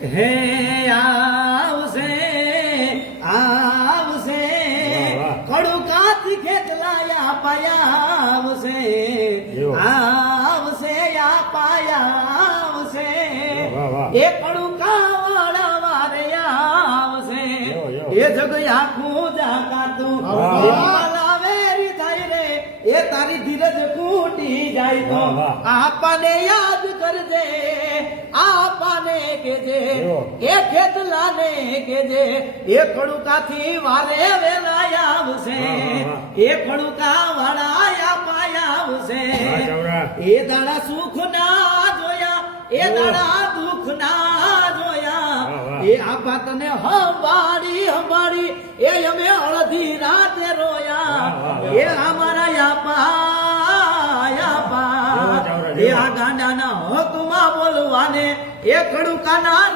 હે આવશે આવશે કડુકાથી ખેતલાયા પાયા આવશે આવશે આ પાયા આવશે એ કડુકા વાળા વારે આવશે એ જગ આખું જાકાતું લાવેરી થાય રે એ તારી ધીરજ ખૂટી જાય તો આપાને યાદ કરજે આપાને કેજે એ ખેતલાને કેજે એ ખડુકાથી વારે વેલાયા આવશે એ ખડુકા વાળા પાયા આવશે એ દાડા સુખ ના જોયા એ દાડા દુઃખ ના જોયા એ આપા તને હંભાળી હંભાળી એ અમે અડધી રાતે રોયા એ અમારા યાપા એ આ ગાંડાના હકમાં બોલવાને એ ખડુકાના